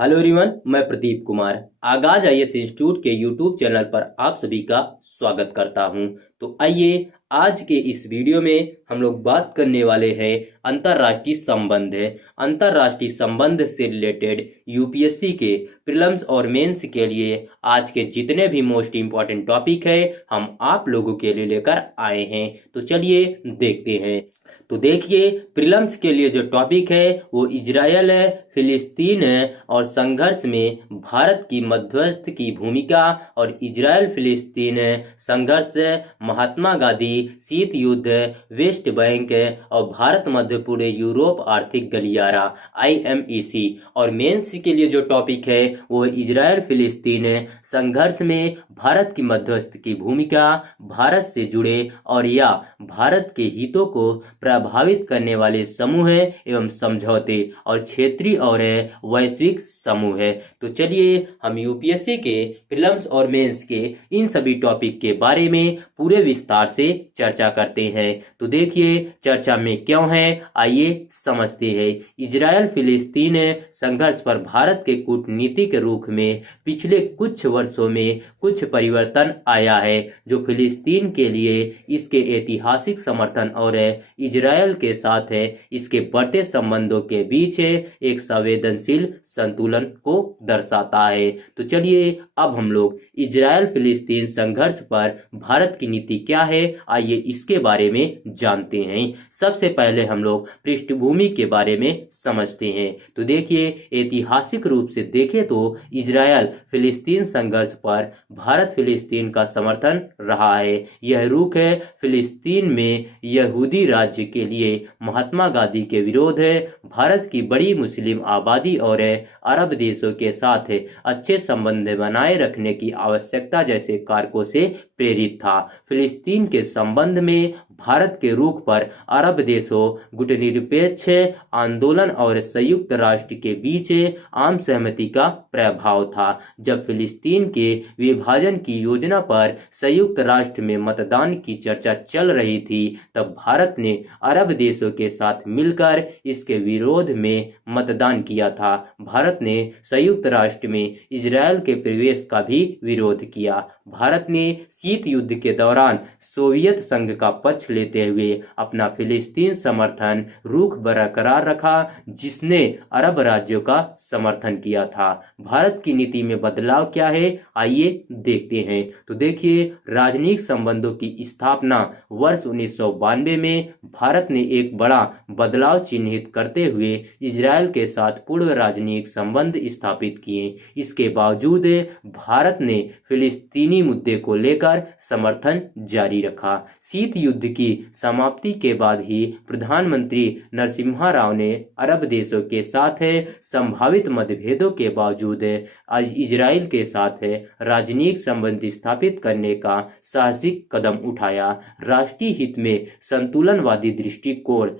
Hello everyone, मैं प्रदीप कुमार आगाज IAS institute के यूट्यूब चैनल पर आप सभी का स्वागत करता हूं। तो आइए आज के इस वीडियो में हम लोग बात करने वाले हैं अंतर्राष्ट्रीय संबंध। अंतर्राष्ट्रीय संबंध से रिलेटेड यूपीएससी के प्रीलिम्स और मेंस के लिए आज के जितने भी मोस्ट इम्पोर्टेंट टॉपिक है हम आप लोगों के लिए लेकर आए हैं। तो चलिए देखते हैं। तो देखिए, प्रीलिम्स के लिए जो टॉपिक है वो इजरायल है, फिलिस्तीन है और संघर्ष में भारत की मध्यस्थ की भूमिका और इजरायल फिलिस्तीन संघर्ष, महात्मा गांधी, शीत युद्ध, वेस्ट बैंक और भारत मध्य पूर्व यूरोप आर्थिक गलियारा IMEC। और मेंस के लिए जो टॉपिक है वो इजरायल फिलिस्तीन संघर्ष में भारत की मध्यस्थ की भूमिका, भारत से जुड़े और या भारत के हितों को प्रभावित करने वाले समूह एवं समझौते और क्षेत्रीय और वैश्विक समूह है। तो चलिए हम यूपीएससी के प्रीलिम्स और मेंस के इन सभी टॉपिक के बारे में पूरे विस्तार से चर्चा करते हैं। तो देखिए चर्चा में क्यों है, आइए समझते हैं। इजरायल फिलिस्तीन संघर्ष पर भारत के कूटनीतिक रुख में पिछले कुछ वर्षों में कुछ परिवर्तन आया है, जो फिलिस्तीन के लिए इसके ऐतिहासिक समर्थन और इजरायल के साथ इसके बढ़ते संबंधों के बीच एक संवेदनशील संतुलन को दर्शाता है। तो चलिए अब हम लोग इजरायल फिलिस्तीन संघर्ष पर भारत की नीति क्या है, आइए इसके बारे में जानते हैं। सबसे पहले हम लोग पृष्ठभूमि के बारे में समझते हैं। तो देखिए, ऐतिहासिक रूप से देखें तो इजरायल फिलिस्तीन संघर्ष पर भारत फिलिस्तीन का समर्थन रहा है। यह रुख है फिलिस्तीन में यहूदी राज्य के लिए महात्मा गांधी के विरोध है, भारत की बड़ी मुस्लिम आबादी और अरब देशों के साथ अच्छे संबंध बनाए रखने की आवश्यकता जैसे कारकों से प्रेरित था। फिलिस्तीन के संबंध में भारत के रुख पर अरब देशों, गुटनिरपेक्ष आंदोलन और संयुक्त राष्ट्र के बीच आम सहमति का प्रभाव था। जब फिलिस्तीन के विभाजन की योजना पर संयुक्त राष्ट्र में मतदान की चर्चा चल रही थी, तब भारत ने अरब देशों के साथ मिलकर इसके विरोध में मतदान किया था। भारत ने संयुक्त राष्ट्र में इजरायल के प्रवेश का भी विरोध किया। भारत ने शीत युद्ध के दौरान सोवियत संघ का पक्ष लेते हुए अपना फिलिस्तीन समर्थन रुख बरकरार रखा, जिसने अरब राज्यों का समर्थन किया था। भारत की नीति में बदलाव क्या है, आइए देखते हैं। तो देखिए, राजनीतिक संबंधों की स्थापना वर्ष 1992 में भारत ने एक बड़ा बदलाव चिन्हित करते हुए इजरायल के साथ पूर्व राजनीतिक संबंध स्थापित किए। इसके बावजूद भारत ने फिलिस्तीनी मुद्दे को लेकर समर्थन जारी रखा। शीत युद्ध की समाप्ति के बाद ही प्रधानमंत्री नरसिम्हा राव ने अरब देशों के साथ संभावित मतभेदों के बावजूद आज इजराइल के साथ राजनीतिक संबंध स्थापित करने का साहसिक कदम उठाया। राष्ट्रीय हित में संतुलनवादी दृष्टिकोण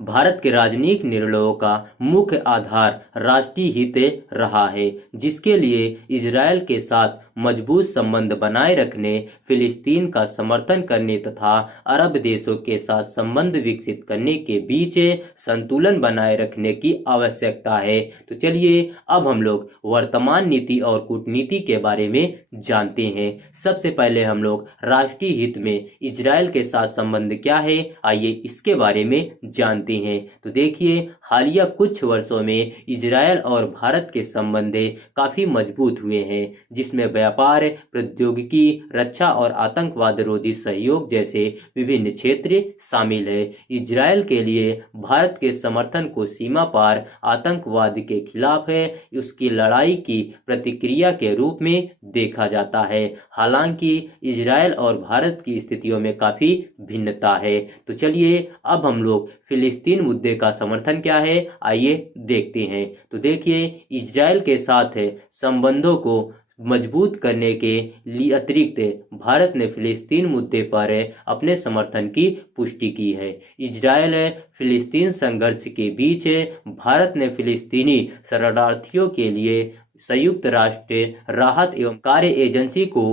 भारत के राजनीतिक निर्णयों का मुख्य आधार राष्ट्रीय हित रहा है, जिसके लिए इजरायल के साथ मजबूत संबंध बनाए रखने, फिलिस्तीन का समर्थन करने तथा अरब देशों के साथ संबंध विकसित करने के बीच संतुलन बनाए रखने की आवश्यकता है। तो चलिए अब हम लोग वर्तमान नीति और कूटनीति के बारे में जानते हैं। सबसे पहले हम लोग राष्ट्रीय हित में इजरायल के साथ संबंध क्या है, आइए इसके बारे में जानते हैं। तो देखिए, हालिया कुछ वर्षों में इजरायल और भारत के संबंध काफी मजबूत हुए हैं, जिसमें व्यापार, प्रौद्योगिकी, रक्षा और आतंकवाद रोधी सहयोग जैसे विभिन्न क्षेत्र शामिल है। इजरायल के लिए भारत के समर्थन को सीमा पार आतंकवाद के खिलाफ उसकी लड़ाई की प्रतिक्रिया के रूप में देखा जाता है। हालांकि इजरायल और भारत की स्थितियों में काफी भिन्नता है। तो चलिए अब हम लोग फिलिस्तीन मुद्दे का समर्थन क्या है, आइए देखते हैं। तो देखिए, इजरायल के साथ संबंधों को मजबूत करने के लिए अतिरिक्त भारत ने फिलिस्तीन मुद्दे पर अपने समर्थन की पुष्टि की है। इजरायल फिलिस्तीन संघर्ष के बीच भारत ने फिलिस्तीनी शरणार्थियों के लिए संयुक्त राष्ट्र राहत एवं कार्य एजेंसी को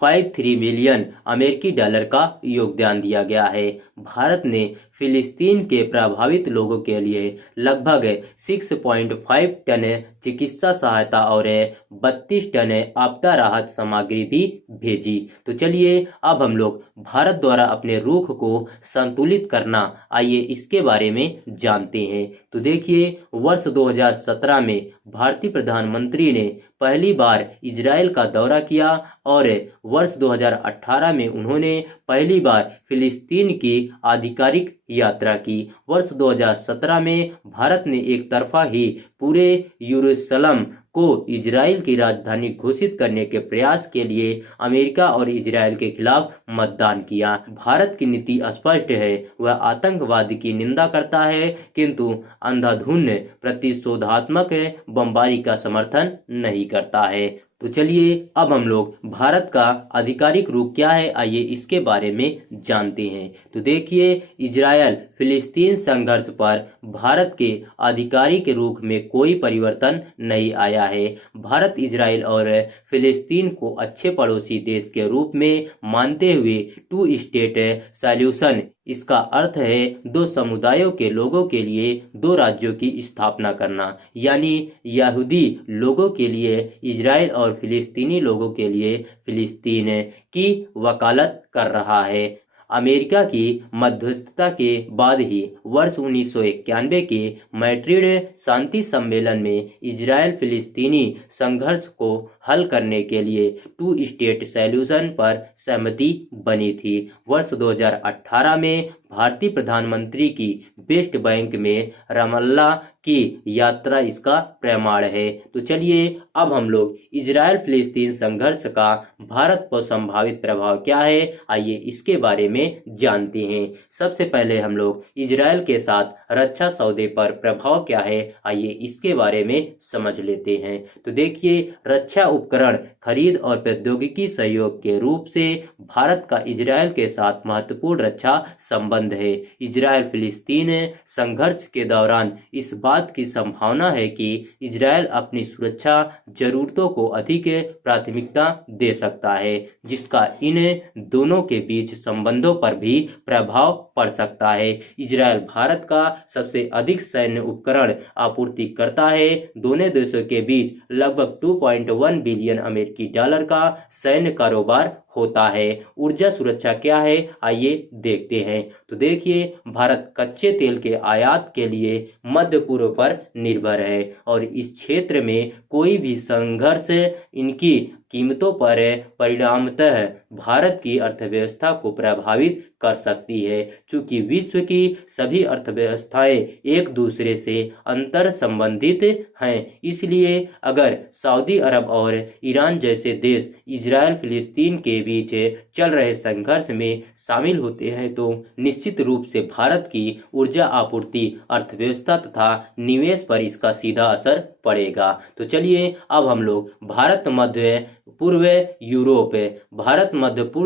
$6.53 मिलियन अमेरिकी डॉलर का योगदान दिया गया है। भारत ने फिलिस्तीन के प्रभावित लोगों के लिए लगभग 6.5 टन चिकित्सा सहायता और 32 टन आपदा राहत सामग्री भी भेजी। तो चलिए अब हम लोग भारत द्वारा अपने रुख को संतुलित करना, आइए इसके बारे में जानते हैं। तो देखिए, वर्ष 2017 में भारतीय प्रधानमंत्री ने पहली बार इजराइल का दौरा किया और वर्ष 2018 में उन्होंने पहली बार फिलिस्तीन की आधिकारिक यात्रा की। वर्ष 2017 में भारत ने एक तरफा ही पूरे यरूशलेम को इजराइल की राजधानी घोषित करने के प्रयास के लिए अमेरिका और इजराइल के खिलाफ मतदान किया। भारत की नीति स्पष्ट है, वह आतंकवाद की निंदा करता है किंतु अंधाधुंध प्रतिशोधात्मक बमबारी का समर्थन नहीं करता है। तो चलिए अब हम लोग भारत का आधिकारिक रुख क्या है, आइए इसके बारे में जानते हैं। तो देखिए, इजराइल फिलिस्तीन संघर्ष पर भारत के आधिकारिक रुख में कोई परिवर्तन नहीं आया है। भारत इजराइल और फिलिस्तीन को अच्छे पड़ोसी देश के रूप में मानते हुए टू स्टेट सॉल्यूशन, इसका अर्थ है दो समुदायों के लोगों के लिए दो राज्यों की स्थापना करना, यानी यहूदी लोगों के लिए इजराइल और फिलिस्तीनी लोगों के लिए फिलिस्तीन की वकालत कर रहा है। अमेरिका की मध्यस्थता के बाद ही वर्ष 1991 के मैड्रिड शांति सम्मेलन में इजराइल फिलिस्तीनी संघर्ष को हल करने के लिए टू स्टेट सॉल्यूशन पर सहमति बनी थी। वर्ष 2018 में भारतीय प्रधानमंत्री की वेस्ट बैंक में रमल्ला की यात्रा इसका प्रमाण है। तो चलिए अब हम लोग इजराइल फिलिस्तीन संघर्ष का भारत पर संभावित प्रभाव क्या है, आइए इसके बारे में जानते हैं। सबसे पहले हम लोग इजराइल के साथ रक्षा सौदे पर प्रभाव क्या है, आइए इसके बारे में समझ लेते हैं। तो देखिए, रक्षा उपकरण खरीद और प्रौद्योगिकी सहयोग के रूप से भारत का इजराइल के साथ महत्वपूर्ण रक्षा संबंध है। इजराइल फिलिस्तीन संघर्ष के दौरान इस बात की संभावना है कि इजराइल अपनी सुरक्षा जरूरतों को अधिक प्राथमिकता दे सकता है, जिसका इन दोनों के बीच संबंधों पर भी प्रभाव पड़ सकता है। इजराइल भारत का सबसे अधिक सैन्य उपकरण आपूर्ति करता है। दोनों देशों के बीच लगभग 2.1 बिलियन अमेरिकी डॉलर का सैन्य कारोबार होता है। ऊर्जा सुरक्षा क्या है, आइए देखते हैं। तो देखिए, भारत कच्चे तेल के आयात के लिए मध्य पूर्व पर निर्भर है और इस क्षेत्र में कोई भी संघर्ष इनकी कीमतों पर परिणामतः भारत की अर्थव्यवस्था को प्रभावित कर सकती है। चूंकि विश्व की सभी अर्थव्यवस्थाएं एक दूसरे से अंतर संबंधित हैं, इसलिए अगर सऊदी अरब और ईरान जैसे देश इजराइल फिलिस्तीन के बीच चल रहे संघर्ष में शामिल होते हैं तो निश्चित रूप से भारत की ऊर्जा आपूर्ति, अर्थव्यवस्था तथा निवेश पर इसका सीधा असर पड़ेगा। तो चलिए अब हम लोग भारत मध्य पूर्व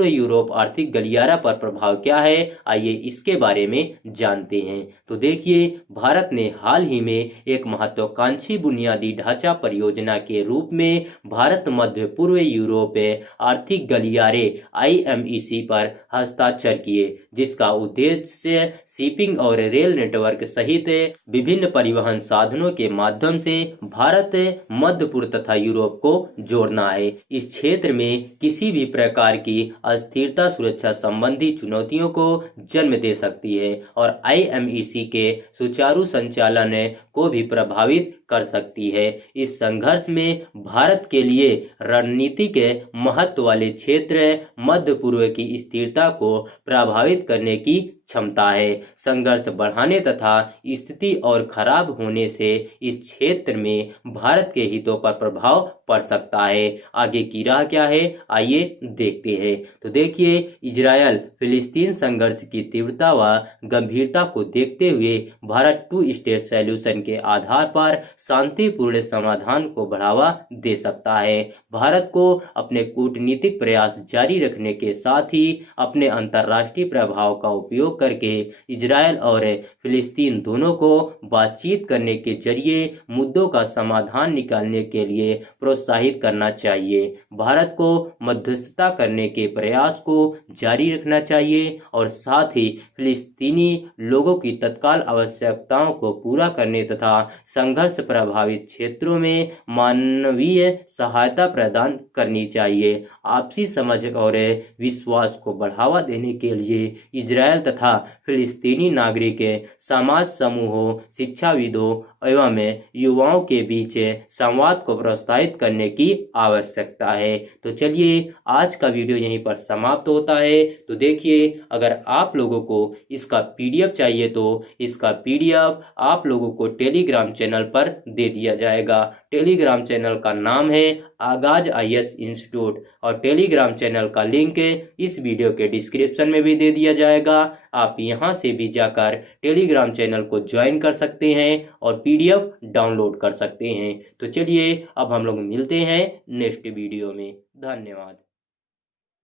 यूरोप आर्थिक गलियारा पर प्रभाव क्या है, आइए इसके बारे में जानते हैं। तो देखिए, भारत ने हाल ही में एक महत्वाकांक्षी बुनियादी ढांचा परियोजना के रूप में भारत मध्य पूर्व यूरोप आर्थिक गलियारे IMEC पर हस्ताक्षर किए, जिसका उद्देश्य शिपिंग और रेल नेटवर्क सहित विभिन्न परिवहन साधनों के माध्यम से भारत मध्य पूर्व तथा यूरोप को जोड़ना है। इस क्षेत्र में किसी भी प्रकार की अस्थिरता सुरक्षा संबंधी चुनौतियों को जन्म दे सकती है और IMEC के सुचारू संचालन को भी प्रभावित कर सकती है। इस संघर्ष में भारत के लिए रणनीतिक महत्व वाले क्षेत्र मध्य पूर्व की स्थिरता को प्रभावित करने की क्षमता है। संघर्ष बढ़ाने तथा स्थिति और खराब होने से इस क्षेत्र में भारत के हितों पर प्रभाव पड़ सकता है। आगे की राह क्या है, आइए देखते हैं। तो देखिए, इजराइल फिलिस्तीन संघर्ष की तीव्रता व गंभीरता को देखते हुए भारत टू स्टेट सॉल्यूशन के आधार पर शांतिपूर्ण समाधान को बढ़ावा दे सकता है। भारत को अपने कूटनीतिक प्रयास जारी रखने के साथ ही अपने अंतर्राष्ट्रीय प्रभाव का उपयोग करके इजराइल और फिलिस्तीन दोनों को बातचीत करने के जरिए मुद्दों का समाधान निकालने के लिए प्रोत्साहित करना चाहिए। भारत को मध्यस्थता करने के प्रयास को जारी रखना चाहिए और साथ ही फिलिस्तीनी लोगों की तत्काल आवश्यकताओं को पूरा करने तथा संघर्ष प्रभावित क्षेत्रों में मानवीय सहायता प्रदान करनी चाहिए। आपसी समझ और विश्वास को बढ़ावा देने के लिए इजरायल तथा फिलिस्तीनी नागरिक, समाज समूहों, शिक्षाविदों एवं युवाओं के बीच संवाद को प्रोत्साहित करने की आवश्यकता है। तो चलिए आज का वीडियो यहीं पर समाप्त होता है। तो देखिए, अगर आप लोगों को इसका पीडीएफ चाहिए तो इसका पीडीएफ आप लोगों को टेलीग्राम चैनल पर दे दिया जाएगा। टेलीग्राम चैनल का नाम है आगाज आईएएस इंस्टीट्यूट और टेलीग्राम चैनल का लिंक इस वीडियो के डिस्क्रिप्शन में भी दे दिया जाएगा। आप यहां से भी जाकर टेलीग्राम चैनल को ज्वाइन कर सकते हैं और पीडीएफ डाउनलोड कर सकते हैं। तो चलिए अब हम लोग मिलते हैं नेक्स्ट वीडियो में। धन्यवाद।